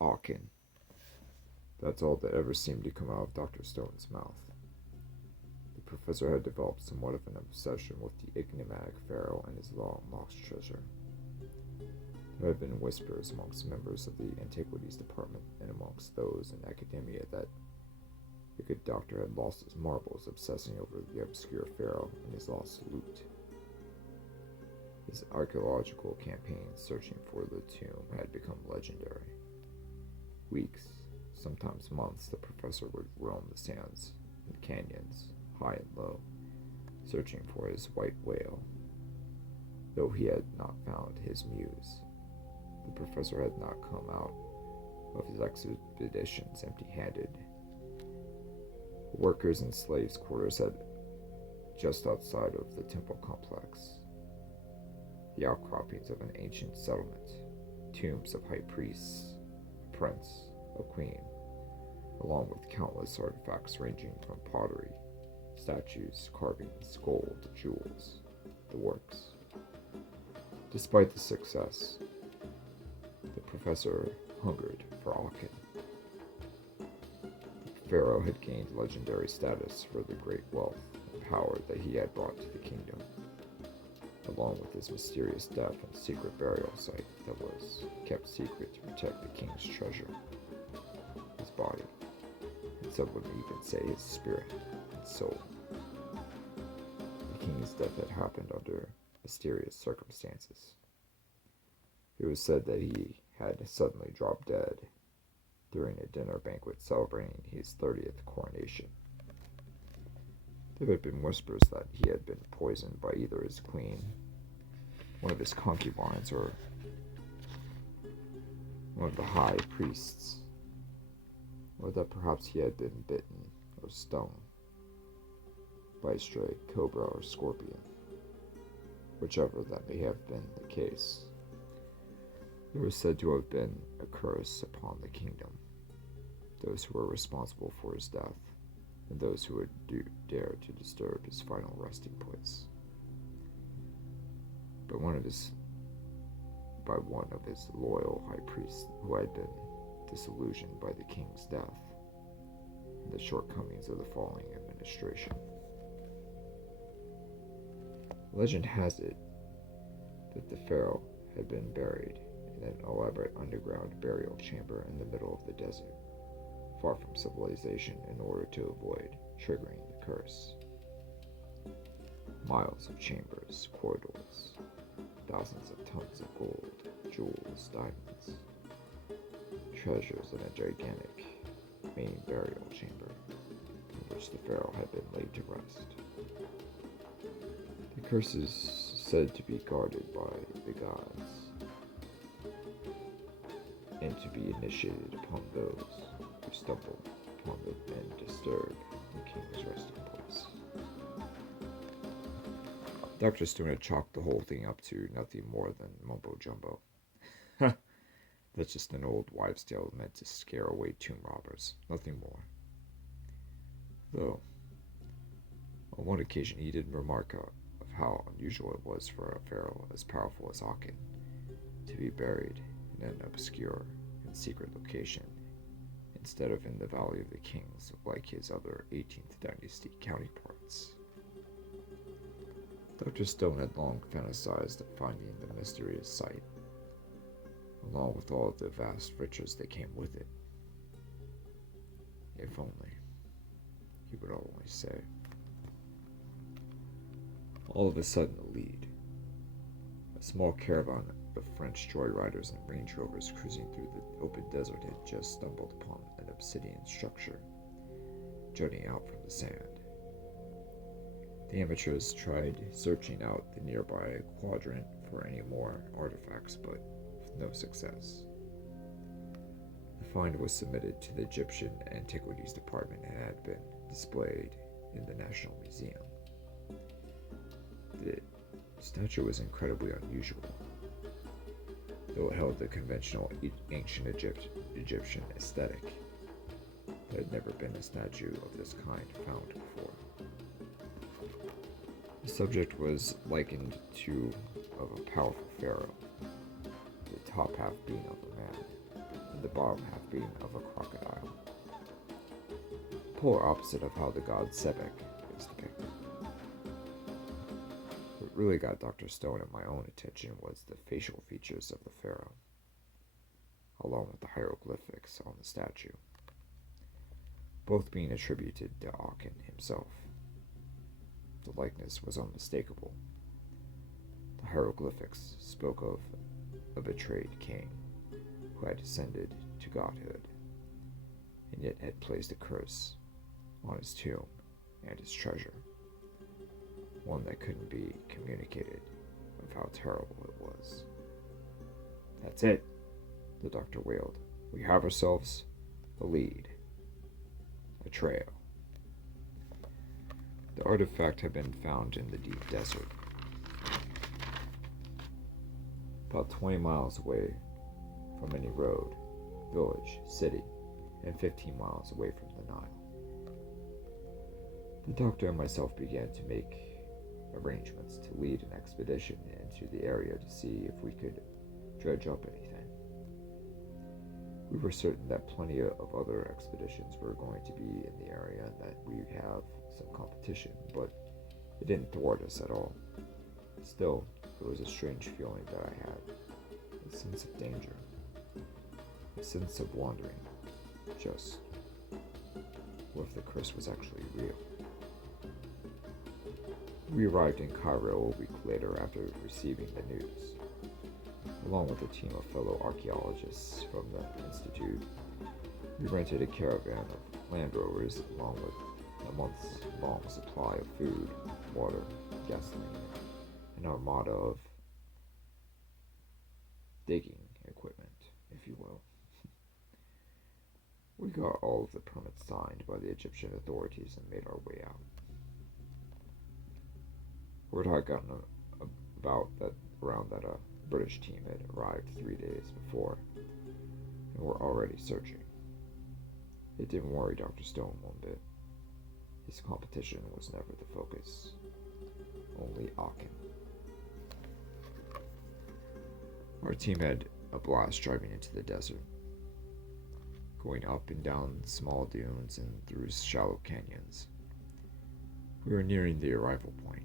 Akin. That's all that ever seemed to come out of Dr. Stone's mouth. The professor had developed somewhat of an obsession with the enigmatic pharaoh and his long-lost treasure. There had been whispers amongst members of the Antiquities Department and amongst those in academia that the good doctor had lost his marbles obsessing over the obscure pharaoh and his lost loot. His archaeological campaigns searching for the tomb had become legendary. Weeks, sometimes months, the professor would roam the sands and canyons, high and low, searching for his white whale. Though he had not found his muse, the professor had not come out of his expeditions empty-handed. The workers' and slaves' quarters had just outside of the temple complex, the outcroppings of an ancient settlement, tombs of high priests, a prince, a queen, along with countless artifacts ranging from pottery, statues, carvings, gold, jewels, the works. Despite the success, the professor hungered for Akin. The pharaoh had gained legendary status for the great wealth and power that he had brought to the kingdom, along with his mysterious death and secret burial site that was kept secret to protect the king's treasure, his body, and some would even say his spirit and soul. The king's death had happened under mysterious circumstances. It was said that he had suddenly dropped dead during a dinner banquet celebrating his 30th coronation. There had been whispers that he had been poisoned by either his queen, one of his concubines, or one of the high priests, or that perhaps he had been bitten or stung by a stray cobra or scorpion. Whichever that may have been the case, there was said to have been a curse upon the kingdom, those who were responsible for his death, and those who would dare to disturb his final resting place. By one of his loyal high priests who had been disillusioned by the king's death and the shortcomings of the falling administration. Legend has it that the pharaoh had been buried in an elaborate underground burial chamber in the middle of the desert, far from civilization, in order to avoid triggering the curse. Miles of chambers, corridors, thousands of tons of gold, jewels, diamonds, treasures in a gigantic main burial chamber in which the pharaoh had been laid to rest. The curse is said to be guarded by the gods and to be initiated upon those who stumble upon it and disturb the king's resting place. Dr. Stone had chalked the whole thing up to nothing more than mumbo-jumbo. That's just an old wives' tale meant to scare away tomb robbers, nothing more. Though, on one occasion he did remark of how unusual it was for a pharaoh as powerful as Akin to be buried in an obscure and secret location instead of in the Valley of the Kings like his other 18th dynasty counterparts. Dr. Stone had long fantasized of finding the mysterious site, along with all of the vast riches that came with it. If only, he would always say. All of a sudden, the lead, a small caravan of French joyriders and Range Rovers cruising through the open desert, had just stumbled upon an obsidian structure jutting out from the sand. The amateurs tried searching out the nearby quadrant for any more artifacts, but with no success. The find was submitted to the Egyptian Antiquities Department and had been displayed in the National Museum. The statue was incredibly unusual, though it held the conventional ancient Egyptian aesthetic. There had never been a statue of this kind found before. The subject was likened of a powerful pharaoh, the top half being of a man, and the bottom half being of a crocodile. Polar opposite of how the god Sebek is depicted. What really got Dr. Stone and my own attention was the facial features of the pharaoh, along with the hieroglyphics on the statue, both being attributed to Aken himself. The likeness was unmistakable. The hieroglyphics spoke of a betrayed king who had descended to godhood, and yet had placed a curse on his tomb and his treasure, one that couldn't be communicated of how terrible it was. "That's it," the doctor wailed. "We have ourselves a lead, a trail." The artifact had been found in the deep desert, about 20 miles away from any road, village, city, and 15 miles away from the Nile. The doctor and myself began to make arrangements to lead an expedition into the area to see if we could dredge up anything. We were certain that plenty of other expeditions were going to be in the area and that we'd have some competition, but it didn't thwart us at all. Still, there was a strange feeling that I had, a sense of danger, a sense of wandering. Just, what if the curse was actually real? We arrived in Cairo a week later after receiving the news. Along with a team of fellow archaeologists from the Institute, we rented a caravan of Land Rovers along with a months-long supply of food, water, gasoline, an armada of digging equipment, if you will. We got all of the permits signed by the Egyptian authorities and made our way out. Word had gotten around that a British team had arrived 3 days before and were already searching. It didn't worry Dr. Stone one bit. His competition was never the focus, only Aken. Our team had a blast driving into the desert, going up and down small dunes and through shallow canyons. We were nearing the arrival point,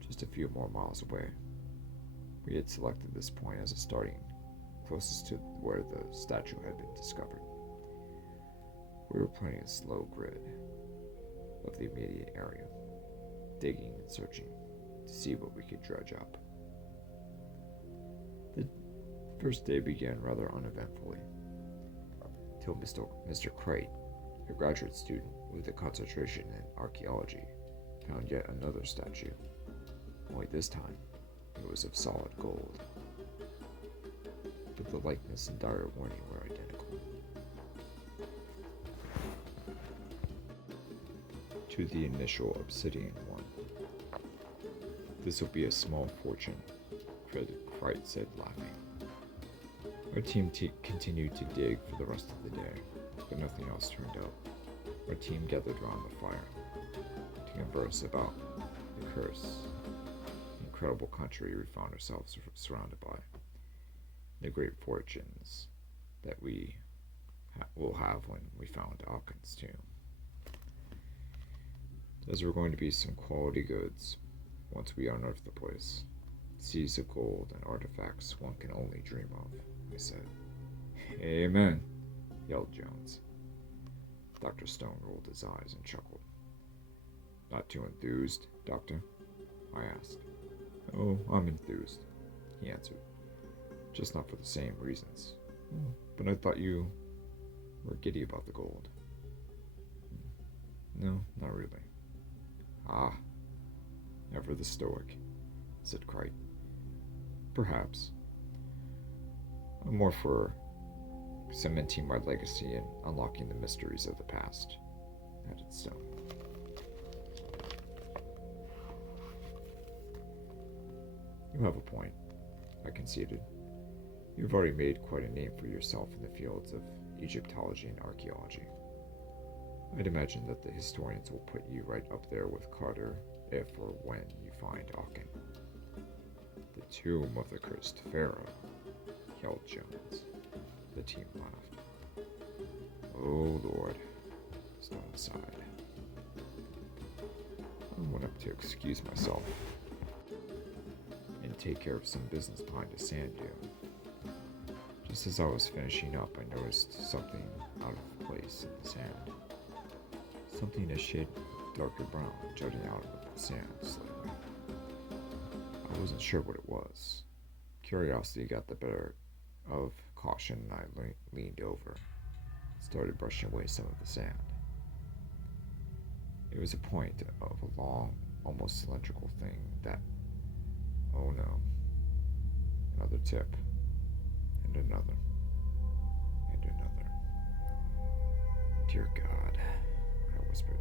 just a few more miles away. We had selected this point as a starting, closest to where the statue had been discovered. We were planning a slow grid of the immediate area, digging and searching to see what we could dredge up. The first day began rather uneventfully, till Mr. Crate, a graduate student with a concentration in archaeology, found yet another statue. Only this time, it was of solid gold, but the likeness and dire warning were identical. To the initial obsidian one. "This will be a small fortune," Crichton said, laughing. Our team continued to dig for the rest of the day, but nothing else turned up. Our team gathered around the fire to converse about the curse, the incredible country we found ourselves surrounded by, the great fortunes that we will have when we found Aken's tomb. Those were going to be some quality goods once we unearthed the place. Seas of gold and artifacts one can only dream of, I said. "Amen," yelled Jones. Dr. Stone rolled his eyes and chuckled. "Not too enthused, Doctor?" I asked. "Oh, I'm enthused," he answered. "Just not for the same reasons." "But I thought you were giddy about the gold." "No, not really." "Ah, ever the stoic," said Crichton. "Perhaps. I'm more for cementing my legacy and unlocking the mysteries of the past," added Stone. "You have a point," I conceded. "You've already made quite a name for yourself in the fields of Egyptology and archaeology. I'd imagine that the historians will put you right up there with Carter if or when you find Aken." "The tomb of the cursed pharaoh," yelled Jones. The team laughed. Oh, Lord, Stone sighed. I went up to excuse myself and take care of some business behind a sand dune. Just as I was finishing up, I noticed something out of place in the sand. Something a shade darker brown jutting out of the sand slightly. I wasn't sure what it was. Curiosity got the better of caution, and I leaned over and started brushing away some of the sand. It was a point of a long, almost cylindrical thing that, oh no, another tip, and another, and another. Dear God, I whispered.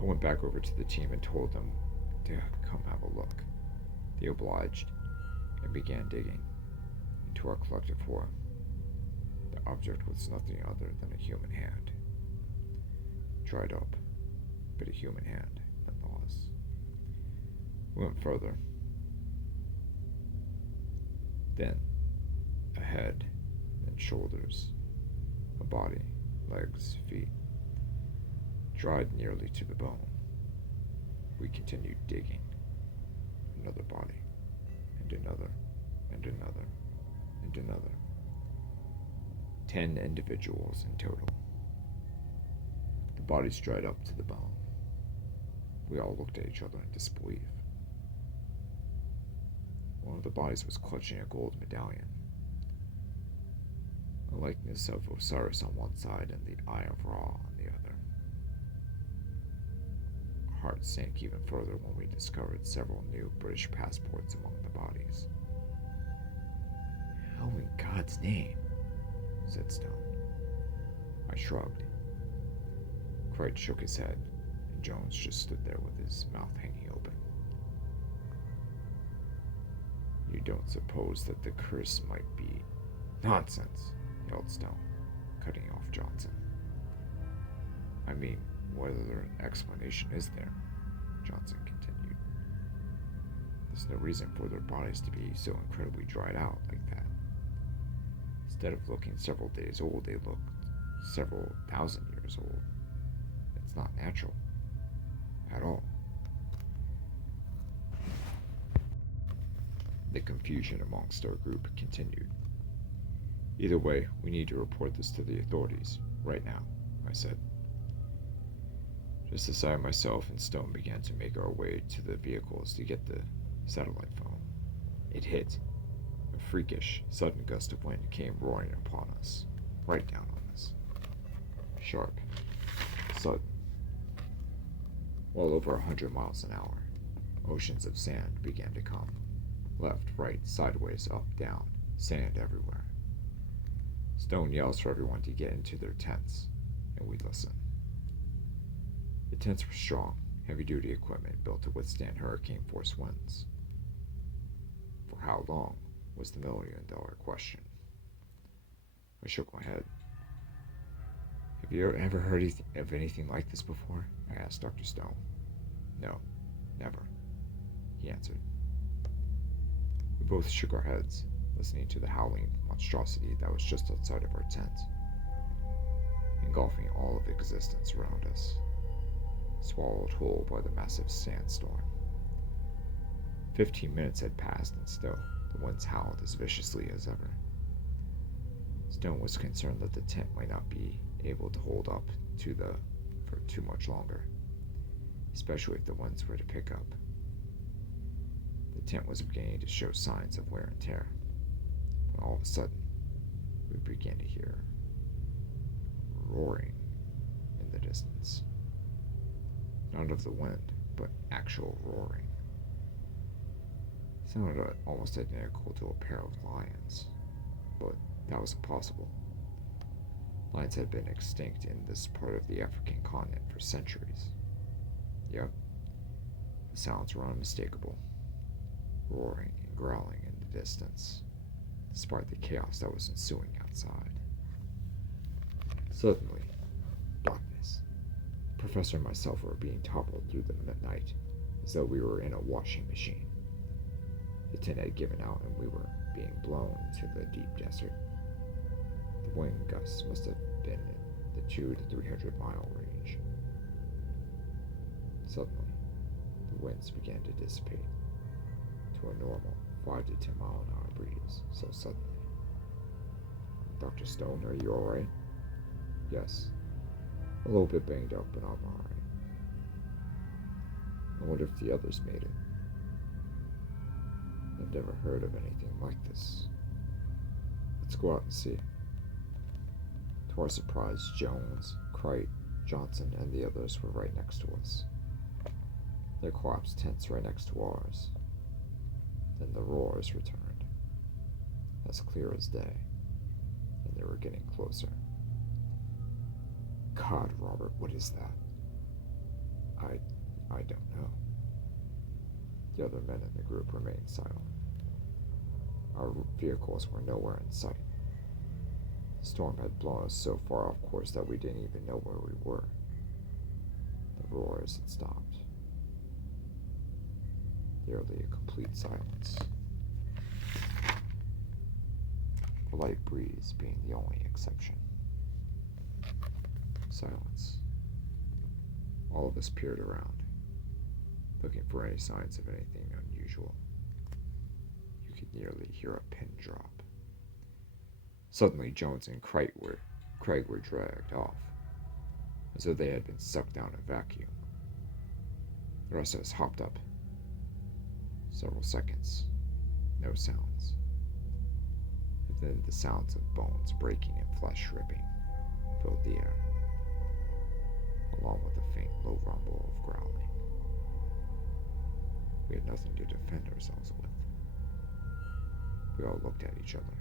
I went back over to the team and told them to come have a look. They obliged and began digging into our collective form. The object was nothing other than a human hand. Dried up, but a human hand, nonetheless. We went further. Then, a head, then shoulders, a body, legs, feet, dried nearly to the bone. We continued digging. Another body, and another, and another, and another. 10 individuals in total. The bodies dried up to the bone. We all looked at each other in disbelief. One of the bodies was clutching a gold medallion. A likeness of Osiris on one side and the Eye of Ra on the other. Our hearts sank even further when we discovered several new British passports among the bodies. How in God's name? Said Stone. I shrugged. Crichton shook his head, and Jones just stood there with his mouth hanging open. You don't suppose that the curse might be... Nonsense, yelled Stone, cutting off Johnson. I mean, whether an explanation is there, Johnson continued. There's no reason for their bodies to be so incredibly dried out like that. Instead of looking several days old, they looked several thousand years old. It's not natural. At all. The confusion amongst our group continued. Either way, we need to report this to the authorities, right now, I said. Just as I myself and Stone began to make our way to the vehicles to get the satellite phone, it hit. A freakish, sudden gust of wind came roaring upon us, right down on us. Sharp, sudden. Well over 100 miles an hour, oceans of sand began to come. Left, right, sideways, up, down, sand everywhere. Stone yells for everyone to get into their tents, and we listen. The tents were strong, heavy-duty equipment built to withstand hurricane-force winds. For how long was the million-dollar question? I shook my head. Have you ever heard of anything like this before? I asked Dr. Stone. No, never, he answered. We both shook our heads, listening to the howling monstrosity that was just outside of our tent, engulfing all of existence around us, swallowed whole by the massive sandstorm. 15 minutes had passed, and still the winds howled as viciously as ever. Stone was concerned that the tent might not be able to hold up for too much longer, especially if the winds were to pick up. The tent was beginning to show signs of wear and tear, when all of a sudden, we began to hear roaring in the distance. Not of the wind, but actual roaring. It sounded almost identical to a pair of lions, but that was impossible. Lions had been extinct in this part of the African continent for centuries. Yep, the sounds were unmistakable, roaring and growling in the distance, despite the chaos that was ensuing outside. Suddenly, darkness. The professor and myself were being toppled through the midnight, as though we were in a washing machine. The tent had given out, and we were being blown to the deep desert. The wind gusts must have been in the 200 to 300-mile range. Suddenly, the winds began to dissipate to a normal 5 to 10 mile an hour breeze so suddenly. Dr. Stone, are you alright? Yes. A little bit banged up, but I'm alright. I wonder if the others made it. I've never heard of anything like this. Let's go out and see. To our surprise, Jones, Crite, Johnson, and the others were right next to us. Their collapsed tents right next to ours. Then the roars returned, as clear as day, and they were getting closer. God, Robert, what is that? I don't know. The other men in the group remained silent. Our vehicles were nowhere in sight. The storm had blown us so far off course that we didn't even know where we were. The roars had stopped. Nearly a complete silence. A light breeze being the only exception. Silence. All of us peered around, looking for any signs of anything unusual. You could nearly hear a pin drop. Suddenly, Jones and Craig were dragged off, as though they had been sucked down a vacuum. The rest of us hopped up. Several seconds, no sounds. And then the sounds of bones breaking and flesh ripping filled the air, along with a faint low rumble of growling. We had nothing to defend ourselves with. We all looked at each other.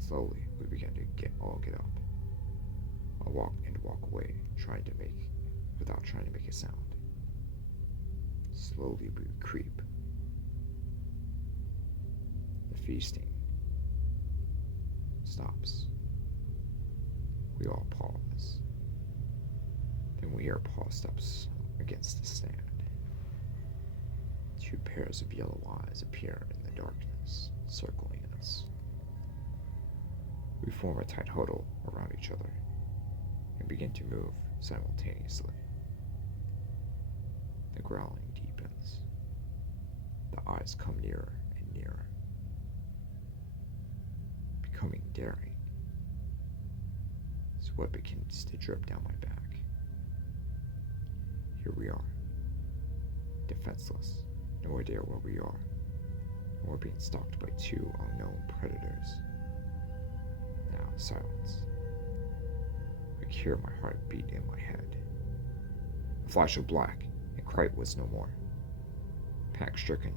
Slowly, we began to get up. I walked and walk away, without trying to make a sound. Slowly, we would creep. The feasting stops. We all pause. Then we hear paw steps against the stand. Two pairs of yellow eyes appear in the darkness, circling us. We form a tight huddle around each other and begin to move simultaneously. The growling deepens. The eyes come nearer and nearer, becoming daring. Sweat begins to drip down my back. Here we are, defenseless, no idea where we are, and we're being stalked by two unknown predators. Now, silence. I could hear my heart beat in my head. A flash of black, and Crite was no more. Panic-stricken,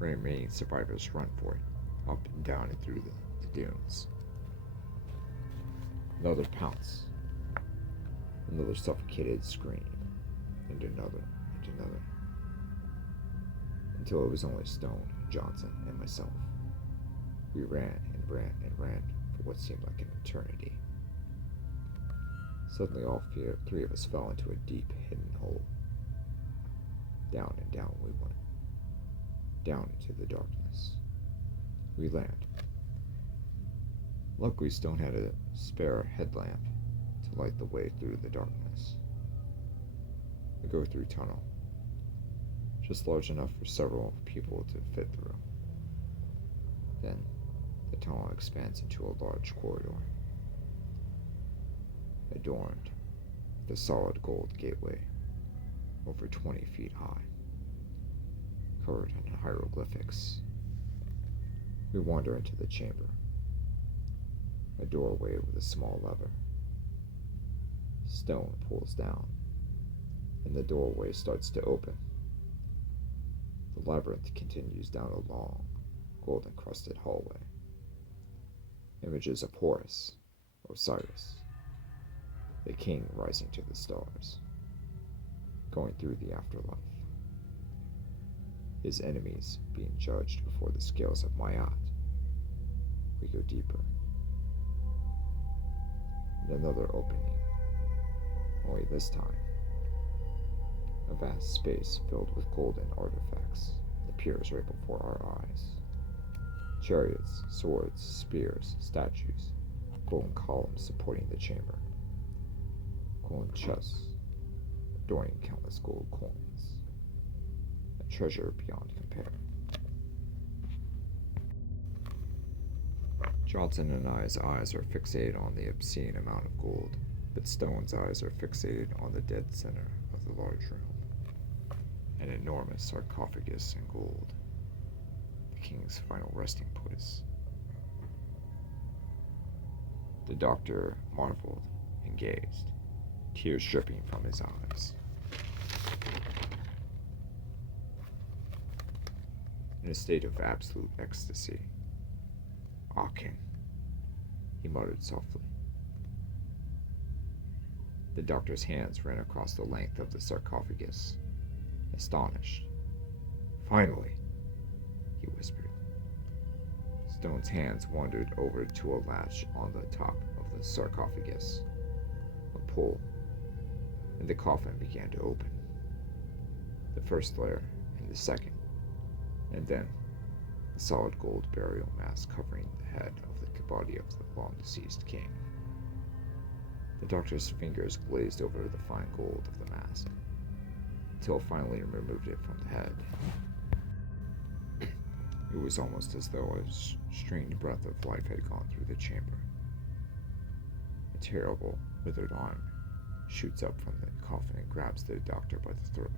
the remaining survivors run for it, up and down and through the dunes. Another pounce. Another suffocated scream. And another, until it was only Stone, Johnson, and myself. We ran and ran and ran for what seemed like an eternity. Suddenly, all three of us fell into a deep, hidden hole. Down and down we went, down into the darkness. We land. Luckily, Stone had a spare headlamp to light the way through the darkness. We go through tunnel, just large enough for several people to fit through. Then, the tunnel expands into a large corridor, adorned with a solid gold gateway, over 20 feet high, covered in hieroglyphics. We wander into the chamber, a doorway with a small lever. Stone pulls down, and the doorway starts to open. The labyrinth continues down a long, gold-encrusted hallway. Images of Horus, Osiris, the king rising to the stars, going through the afterlife. His enemies being judged before the scales of Mayat. We go deeper. And another opening, only this time a vast space filled with golden artifacts appears right before our eyes. Chariots, swords, spears, statues, golden columns supporting the chamber, golden chests adorning countless gold coins, a treasure beyond compare. Johnson and I's eyes are fixated on the obscene amount of gold, but Stone's eyes are fixated on the dead center of the large room, an enormous sarcophagus in gold, the king's final resting place. The doctor marveled and gazed, tears dripping from his eyes. In a state of absolute ecstasy, Awakens, he muttered softly. The doctor's hands ran across the length of the sarcophagus, astonished. Finally, he whispered. Stone's hands wandered over to a latch on the top of the sarcophagus. A pull, and the coffin began to open. The first layer, and the second, and then the solid gold burial mask covering the head of the body of the long-deceased king. The doctor's fingers glazed over the fine gold of the mask, until finally removed it from the head. It was almost as though a strained breath of life had gone through the chamber. A terrible, withered arm shoots up from the coffin and grabs the doctor by the throat.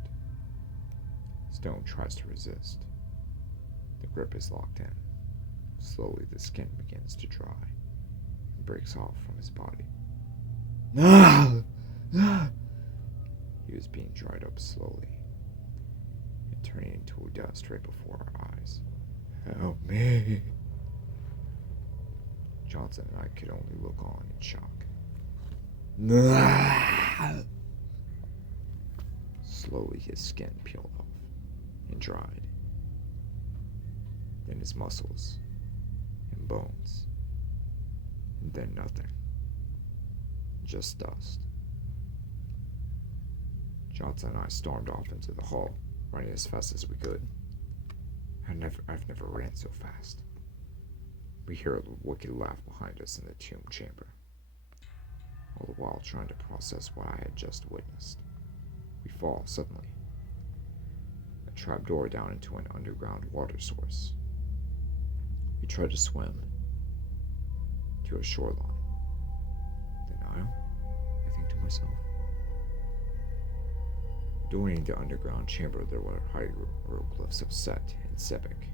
Stone tries to resist. The grip is locked in. Slowly, the skin begins to dry and breaks off from his body. He was being dried up slowly and turning into dust right before our eyes. Help me. Johnson and I could only look on in shock. Slowly, his skin peeled off and dried. Then his muscles and bones, and then nothing. Just dust. Johnson and I stormed off into the hall, running as fast as we could. I've never ran so fast. We hear a wicked laugh behind us in the tomb chamber, all the while trying to process what I had just witnessed. We fall suddenly. A trapdoor down into an underground water source. We try to swim to a shoreline. The Nile? I think to myself. During the underground chamber, there were hieroglyphs of Set and Sebek.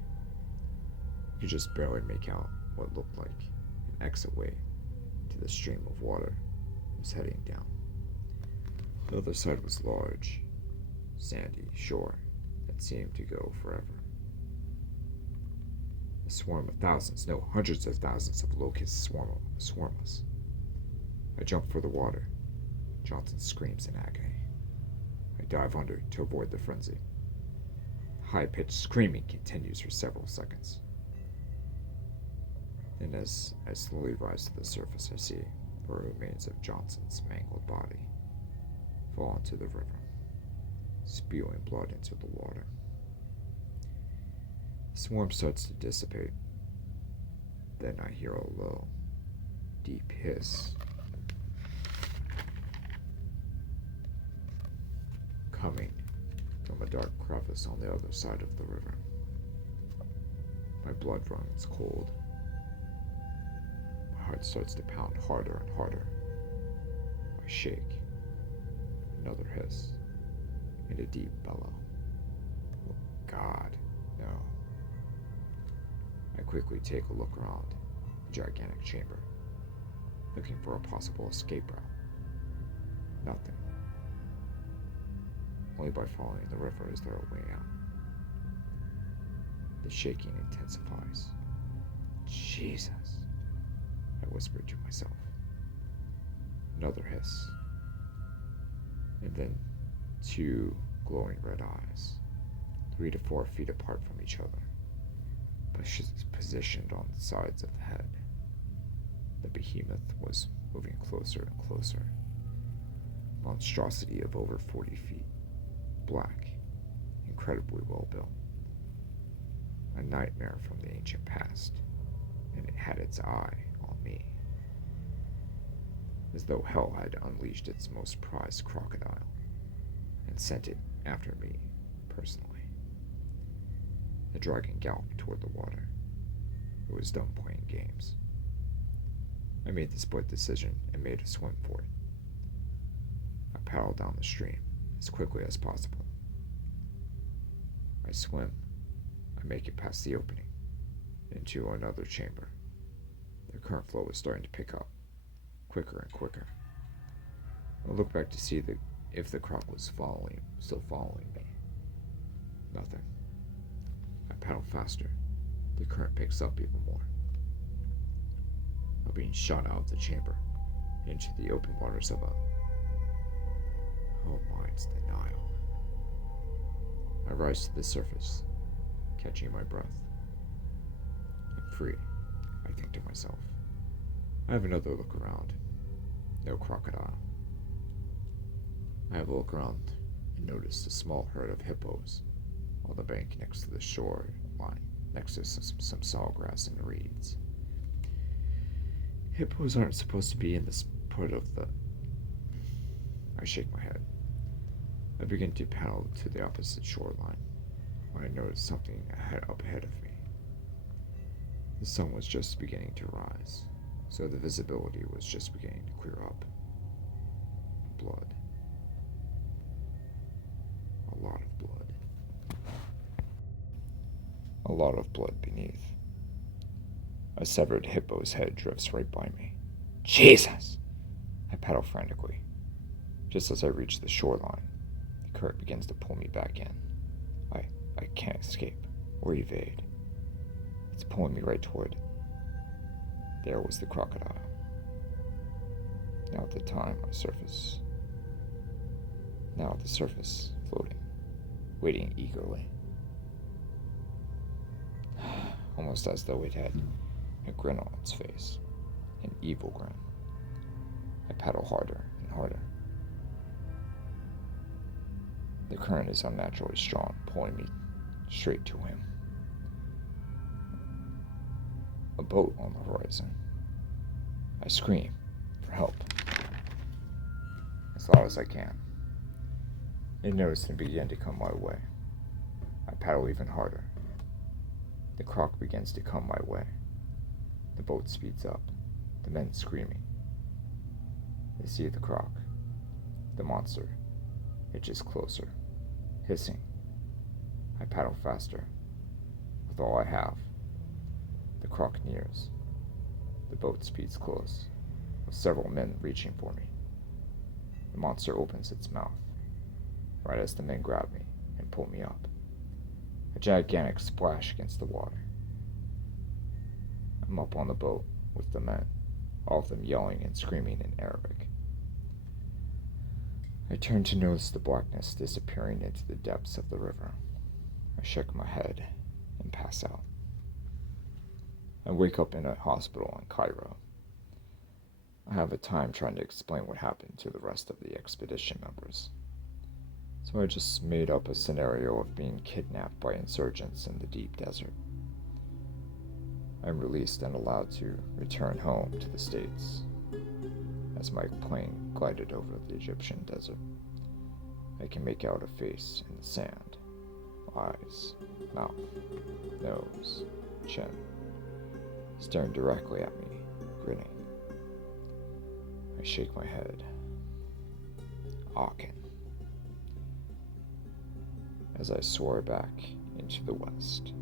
You could just barely make out what looked like an exit way to the stream of water that was heading down. The other side was large, sandy shore that seemed to go forever. A swarm of thousands, no, hundreds of thousands of locusts swarm us. I jump for the water. Johnson screams in agony. I dive under to avoid the frenzy. High-pitched screaming continues for several seconds. Then as I slowly rise to the surface, I see the remains of Johnson's mangled body fall into the river, spewing blood into the water. The swarm starts to dissipate. Then I hear a low, deep hiss coming from a dark crevice on the other side of the river. My blood runs cold. My heart starts to pound harder and harder. I shake. Another hiss. And a deep bellow. Oh, God, no. I quickly take a look around the gigantic chamber, looking for a possible escape route. Nothing. Only by following the river is there a way out. The shaking intensifies. Jesus, I whispered to myself. Another hiss. And then two glowing red eyes, 3 to 4 feet apart from each other, positioned on the sides of the head. The behemoth was moving closer and closer. A monstrosity of over 40 feet. Black, incredibly well built. A nightmare from the ancient past, and it had its eye on me. as though hell had unleashed its most prized crocodile and sent it after me personally. The dragon galloped toward the water. It was done playing games. I made the split decision and made a swim for it. I paddled down the stream as quickly as possible. I swim. I make it past the opening, into another chamber. The current flow was starting to pick up, quicker and quicker. I looked back to see if the croc was still following me. Nothing. I paddle faster. The current picks up even more. I'm being shot out of the chamber into the open waters of oh mine's the Nile. I rise to the surface, catching my breath. I'm free, I think to myself. I have another look around. No crocodile. I have a look around and notice a small herd of hippos on the bank next to the shore line, next to some sawgrass and reeds. Hippos aren't supposed to be in this part of the... I shake my head. I begin to paddle to the opposite shoreline when I notice something up ahead of me. The sun was just beginning to rise, so the visibility was just beginning to clear up. Blood. A lot of blood. A lot of blood beneath. A severed hippo's head drifts right by me. Jesus! I paddle frantically. Just as I reach the shoreline, the current begins to pull me back in. I can't escape or evade. It's pulling me right toward. There was the crocodile. Now at the surface, floating, waiting eagerly. Almost as though it had a grin on its face, an evil grin. I paddle harder and harder. The current is unnaturally strong, pulling me straight to him. A boat on the horizon. I scream for help as loud as I can. It noticed and began to come my way. I paddle even harder. The croc begins to come my way. The boat speeds up, the men screaming. They see the croc. The monster hitches closer, hissing. I paddle faster. With all I have, the croc nears. The boat speeds close, with several men reaching for me. The monster opens its mouth, right as the men grab me and pull me up. A gigantic splash against the water. I'm up on the boat with the men, all of them yelling and screaming in Arabic. I turn to notice the blackness disappearing into the depths of the river. I shake my head and pass out. I wake up in a hospital in Cairo. I have a time trying to explain what happened to the rest of the expedition members. So I just made up a scenario of being kidnapped by insurgents in the deep desert. I'm released and allowed to return home to the States. As my plane glided over the Egyptian desert, I can make out a face in the sand. Eyes, mouth, nose, chin, staring directly at me, grinning. I shake my head. Awakens. As I soar back into the west.